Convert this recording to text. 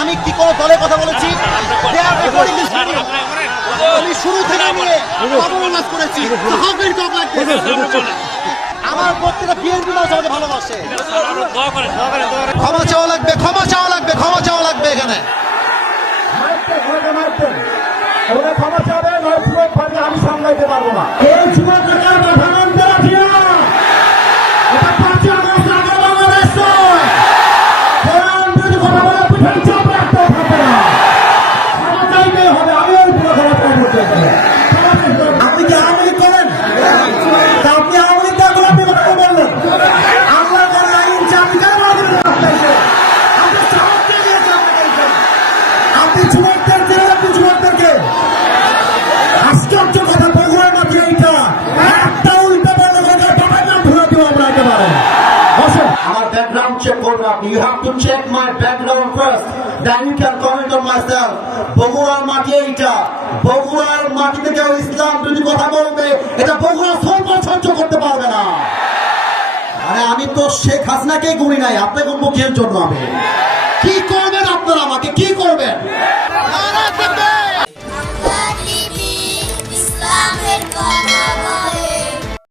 আমি কি কোনো দলের কথা বলেছি? আমি শুরু থেকে নিয়ে অবমাননা করেছি। আমার প্রত্যেকটা বিএনপি মানুষ আমাকে ভালোবাসে। ক্ষমা চাওয়া লাগবে, ক্ষমা চাওয়া লাগবে, ক্ষমা চাওয়া লাগবে এখানে। ক্ষমা চাবে আমি সামলাইতে পারবো না। এই যুবকের প্রধানমন্ত্রী রাখি না, এটা 5 আগস্ট আগে বাংলাদেশ নয়। প্রধানমন্ত্রী কথা বলে পিঠের চাপ রাখতে হবে না, ক্ষমা চাইতে হবে। আমি ওই পুরো ক্ষমা চাইতে আপনি কি আওয়ামী লীগ করেন? আপনি আওয়ামী লীগ করে আপনি কথা বললেন আল্লাহ করে আইন চাকরি কেন আপনি সাহসকে দিয়েছেন আপনি যুবকদের জেলে আপনি যুবকদেরকে আশ্চর্য কথা বগুড়া মাটি এইটা একটা উল্টো বড় কথা বাবার নাম ধরে দিব আমরা একেবারে। আমার ব্যাকগ্রাউন্ড চেক করবেন আপনি। You have to check my background first, then you can comment on myself. বগুড়ার মাটি এইটা, বগুড়ার মাটিতে কেউ ইসলাম যদি কথা বলবে এটা বগুড়া সহ্য করতে পারবে না। আরে আমি তো শেখ হাসিনাকে গুনি নাই, আপনাকে গুনবো কিসের জন্য? আমি কি করবে